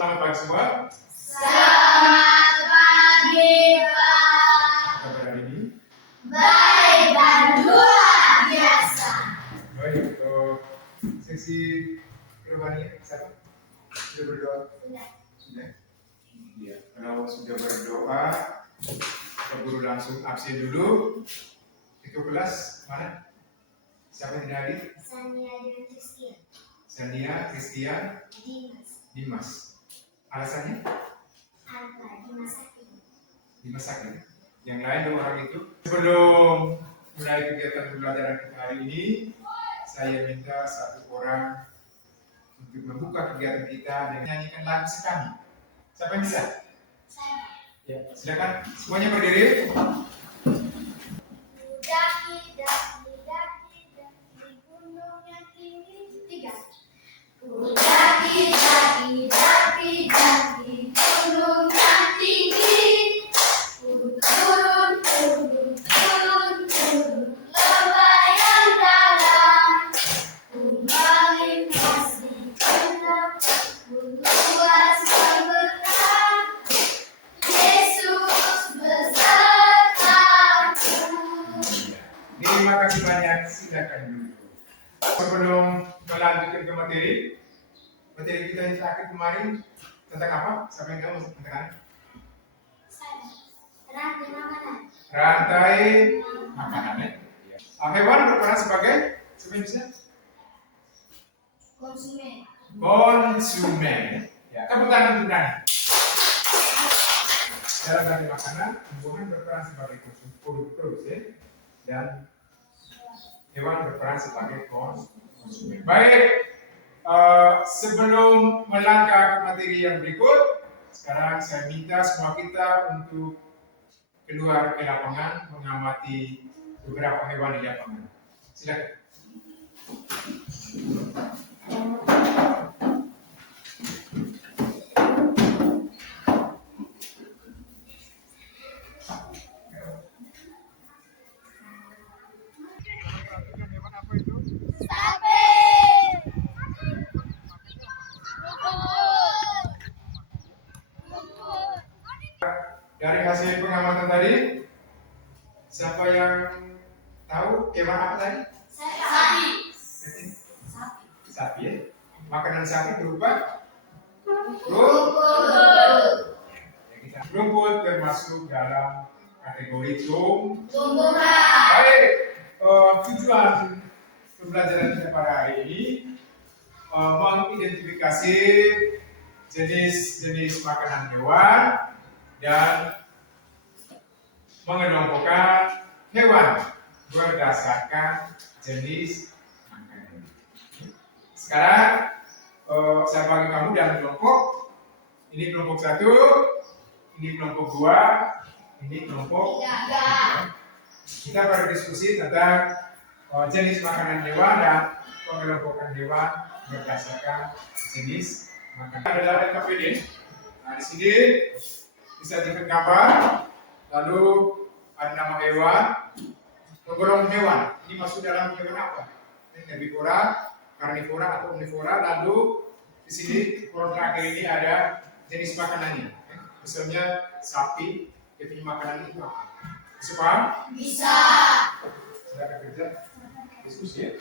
Selamat pagi semua. Selamat pagi, Pak. Apa kabar hari ini? Baik dan luar biasa. Baik, untuk sesi kedua ini siapa? Sudah berdoa? Sudah? Iya. Kalau sudah berdoa, Pak Guru langsung absen dulu. Itu kelas mana? Siapa yang tidak hadir? Sania dan Christian. Sania, Christian, Dimas. Alasannya? Dimas sakit. Dimas sakit. Yang lain dua orang itu. Sebelum mulai kegiatan pembelajaran kita hari ini, saya minta satu orang untuk membuka kegiatan kita dengan menyanyikan lagu sekami. Siapa yang bisa? Saya. Ya, silakan semuanya berdiri. Daki di gunung yang tinggi. 3. Daki gunung yang tinggi. Turun lembah yang dalam. Kembali masih gelap. Luas bergerak. Yesus besertaku. Terima kasih banyak. Silakan dulu. Sebelum melanjutkan ke materi kita yang terakhir kemarin tentang apa? Siapa yang tahu tentang Rantai makanan. rantai makanan ya? Hewan berperan sebagai siapa yang bisa? Konsumen. Ya, tepuk tangan untuk Dani. Dalam rantai makanan, tumbuhan berperan sebagai produk ya, dan hewan berperan sebagai konsumen. Baik, sebelum melangkah ke materi yang berikut, sekarang saya minta semua kita untuk keluar ke lapangan mengamati beberapa hewan di lapangan. Silakan. Hewan apa itu? Sapi. Dari hasil pengamatan tadi, siapa yang tahu hewan apa tadi? Sapi. Sapi ya. Makanan sapi berupa Rumput. rumput termasuk dalam kategori Tumbuhan. Baik, tujuan pembelajaran kita pada hari ini mengidentifikasi jenis-jenis makanan hewan dan mengelompokkan hewan berdasarkan jenis makanan. Sekarang saya bagi kamu dalam kelompok. Ini kelompok 1, ini kelompok 2, ini kelompok 3. Kita berdiskusi tentang jenis makanan hewan dan pengelompokan hewan berdasarkan jenis makanan. Adalah LKPD. Nah, di sini bisa dilihat gambar, lalu ada nama hewan, penggolongan hewan. Ini masuk dalam hewan apa? Ini herbivora, karnivora atau omnivora. Lalu di sini kolom terakhir ini ada jenis makanannya. Misalnya sapi, dia punya makanan itu apa? Bisa paham? Bisa. Silakan kerja diskusi ya.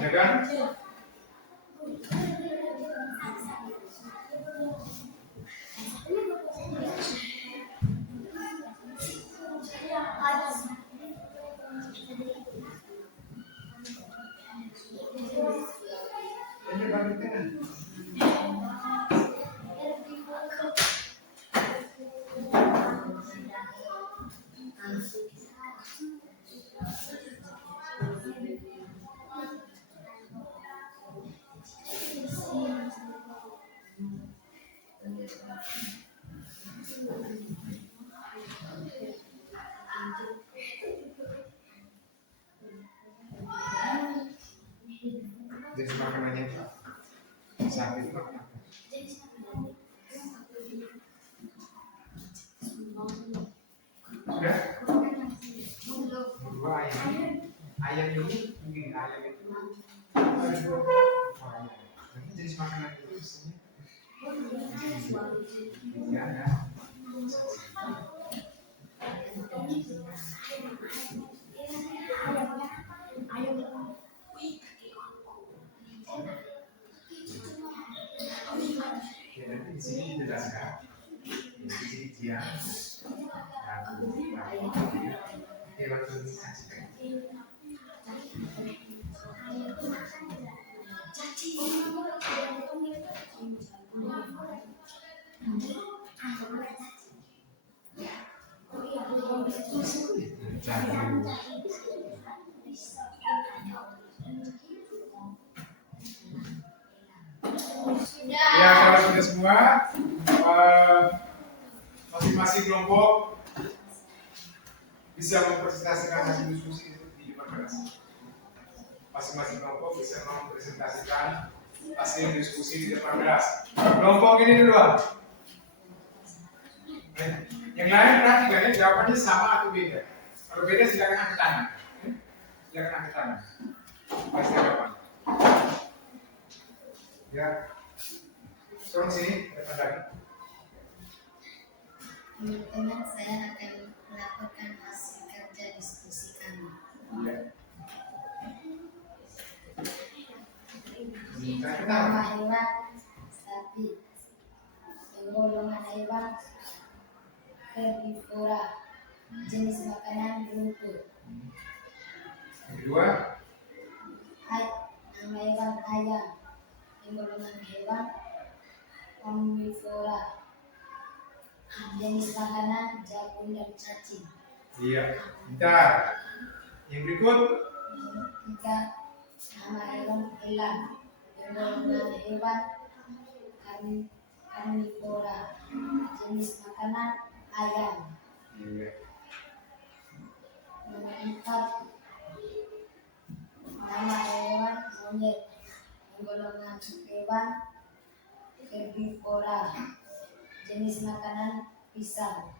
Ya kan? Ini bagi tengah. Jenis makanannya sapi itu makan apa? Sudah? Ayam ini mungkin ayam itu. Aduh, ayam. Ini jenis makanan itu biasanya. Ya, ya. Ya, nanti di sini dijelaskan. Di sini dia. Hewan domestik. Ya, kalau sudah semua, masing-masing kelompok bisa mempresentasikan hasil diskusi itu di depan kelas. Masing-masing kelompok bisa mempresentasikan hasil diskusi di depan kelas. Kelompok ini duluan. Yang lain perhatikan ya, jawabannya sama atau beda. Kalau beda silakan angkat tangan. Silakan angkat tangan. Pasti jawaban. Ya. Tolong sini depan lagi. Teman-teman, saya akan melaporkan hasil kerja diskusi kami. Ya. Nama hewan sapi, golongan hewan herbivora, jenis makanan rumput. Yang kedua, Nama hewan ayam, golongan hewan omnivora, jenis makanan jagung dan cacing. iya. Bentar. Yang berikut, Tiga, nama hewan elang, golongan hewan karnivora, jenis makanan ayam. iya. Nomor 4, nama hewan monyet, golongan hewan herbivora, jenis makanan pisang.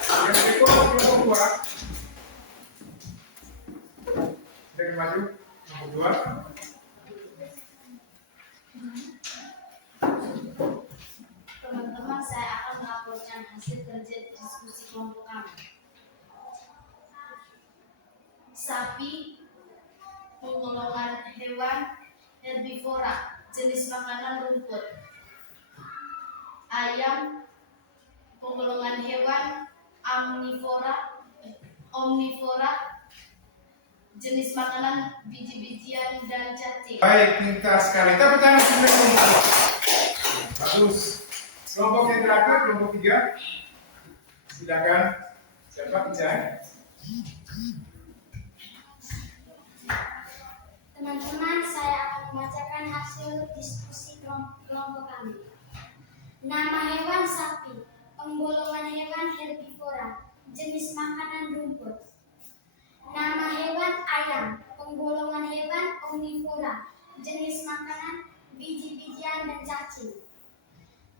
Yang berikut kelompok dua. Dari maju, nomor dua. Teman-teman, saya akan melaporkan hasil kerja diskusi kelompok kami. Sapi, golongan hewan herbivora, jenis makanan rumput. Ayam, golongan hewan omnivora, jenis makanan biji-bijian dan cacing. Baik, pintar sekali. Tepuk tangan untuk kelompok. Bagus. Kelompok yang terakhir, kelompok tiga. Silakan. Siapa bicara? Teman-teman, saya akan membacakan hasil diskusi kelompok kami. Nama hewan sapi, penggolongan hewan herbivora, jenis makanan rumput. Nama hewan ayam, penggolongan hewan omnivora, jenis makanan biji-bijian dan cacing.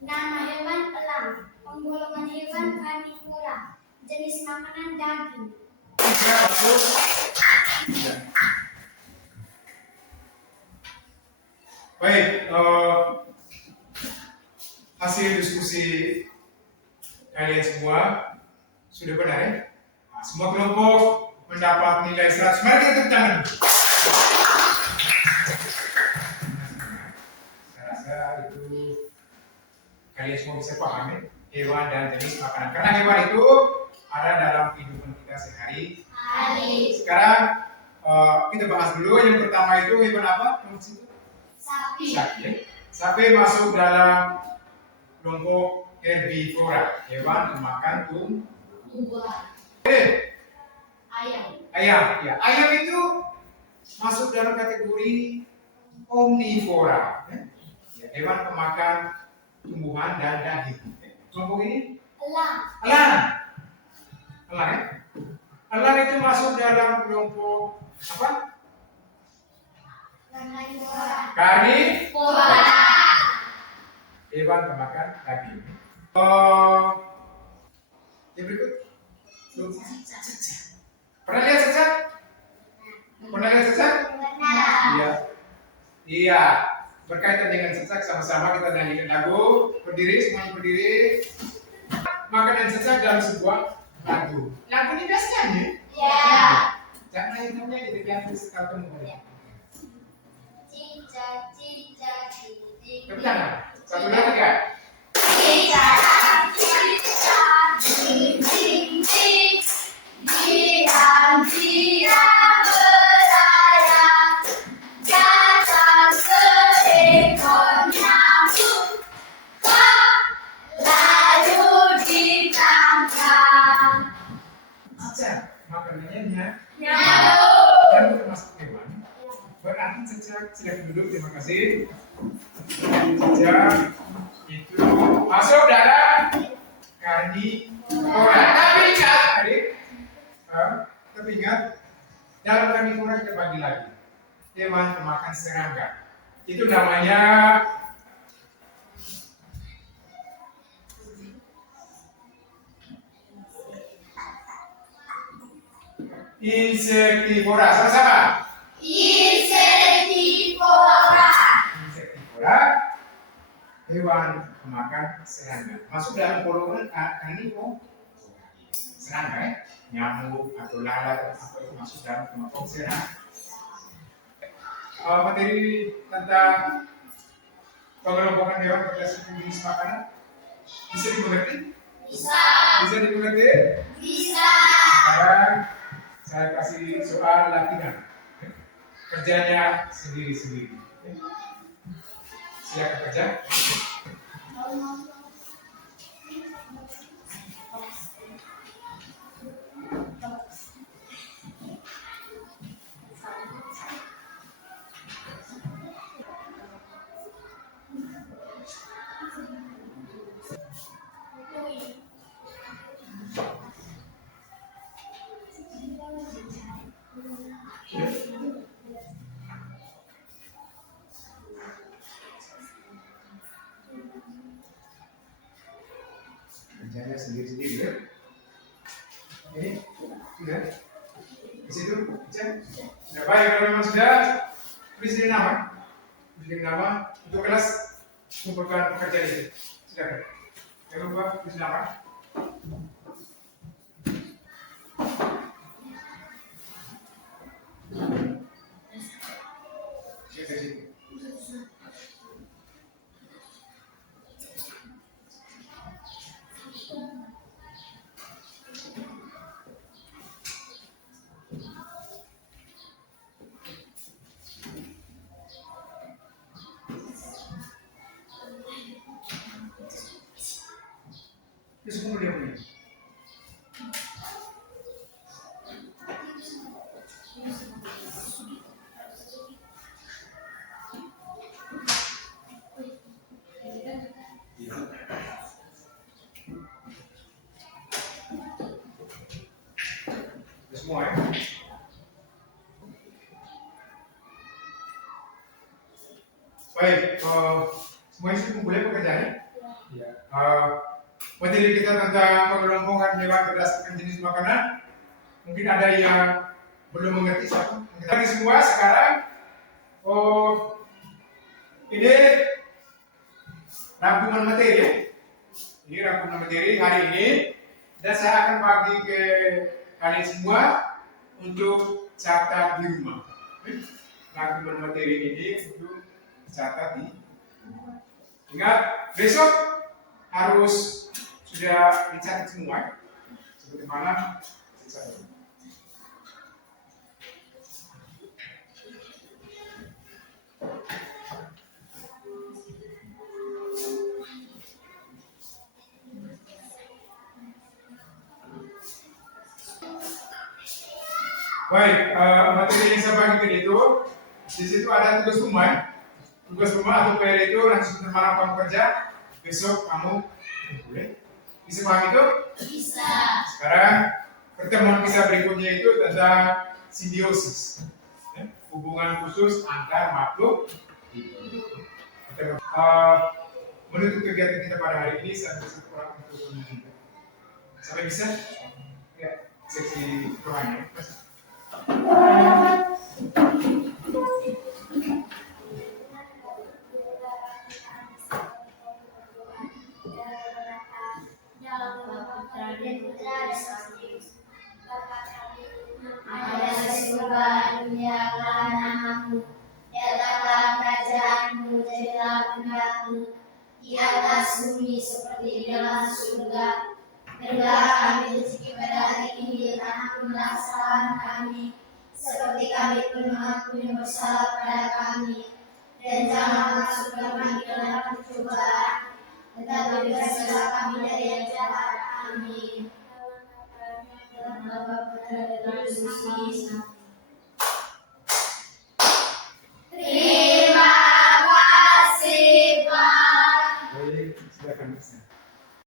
Nama hewan elang, penggolongan hewan karnivora, jenis makanan daging. Tiga, bagus. Baik, hasil diskusi kalian semua sudah benar ya? Nah, semua kelompok mendapat nilai 100. Mari kita tepuk tangan. Saya rasa itu kalian semua bisa paham ya, hewan dan jenis makanan. Karena hewan itu ada dalam kehidupan kita sehari-hari. Sekarang kita bahas dulu. Yang pertama itu hewan apa? Sapi. Sapi. Sapi masuk dalam kelompok herbivora, hewan pemakan Tumbuhan. Ayam. ayam. Ya, ayam itu masuk dalam kategori omnivora, ya, hewan pemakan tumbuhan dan daging. Kelompok ini Elang. elang. Elang ya. Elang itu masuk dalam kelompok apa? Karnivora. Karnivora. Hewan pemakan daging. Yang berikut, pernah lihat Iya, berkaitan dengan sesat sama-sama kita nyanyikan lagu. Berdiri, semuanya berdiri. Makanan sesat dalam sebuah lagu. Lagu ini biasa nyanyi? Ya. Jangan nyanyi jadi biar sekali kemudian. Cicak, cicak, cicik. Tapi jangan. 1, 2, 3. Cicak, cicak, cicik, cicik. Diam-diam berayap. Datang seekor nyamuk. Lalu ditangkap. Cicak, makanannya Nyamuk. dan termasuk hewan. Berarti cicak, silakan duduk, terima kasih. Cicak itu masuk dalam karnivora. Tapi ingat, dalam karnivora kita bagi lagi. Hewan pemakan serangga. Itu namanya insektivora. Sama-sama. Insektivora. Insektivora, hewan pemakan serangga. Masuk dalam golongan karnivora. Serangga ya, nyamuk atau lalat atau itu masuk dalam kelompok serangga. Materi tentang pengelompokan hewan berdasarkan jenis makanan bisa dimengerti? Bisa. Bisa dimengerti? Bisa. Sekarang saya kasih soal latihan. Kerjanya sendiri-sendiri. Silakan kerja. Kerjanya sendiri-sendiri ya. Ini sudah di situ cek. Sudah baik kalau memang sudah tulis di nama. Tulis di nama untuk kelas kumpulkan pekerjaan itu. Silakan. Jangan lupa tulis nama. Cek di situ. Itu semua dia punya. Itu semua ya. Baik, semuanya sudah kumpulkan pekerjaannya? Ya. Materi kita tentang pengelompokan hewan berdasarkan jenis makanan. Mungkin ada yang belum mengerti siapa. Kita semua sekarang. Ini rangkuman materi ya. Ini rangkuman materi hari ini. Dan saya akan bagi ke kalian semua untuk catat di rumah. Rangkuman materi ini untuk catat di rumah. Ingat, besok harus sudah dicatat semua. Seperti mana? Dicatat. Baik, materi yang saya bagikan itu, di situ ada tugas rumah. Tugas rumah atau PR itu nanti sebentar malam kamu kerja, besok kamu boleh. Bisa paham itu? Bisa. Sekarang pertemuan kita berikutnya itu tentang simbiosis, ya, hubungan khusus antar makhluk hidup. Menutup kegiatan kita pada hari ini saya bersama orang untuk menunjukkan. Sampai bisa? Ya, seksi rohani. kami rezeki pada hari ini, dan ampunilah kesalahan kami, seperti kami pun mengampuni yang bersalah pada kami. Dan jangan masukkan kami dalam pencobaan, tetapi bebaskanlah kami dari yang jahat. Amin. Dalam nama Bapa dan Putra dan Roh Kudus.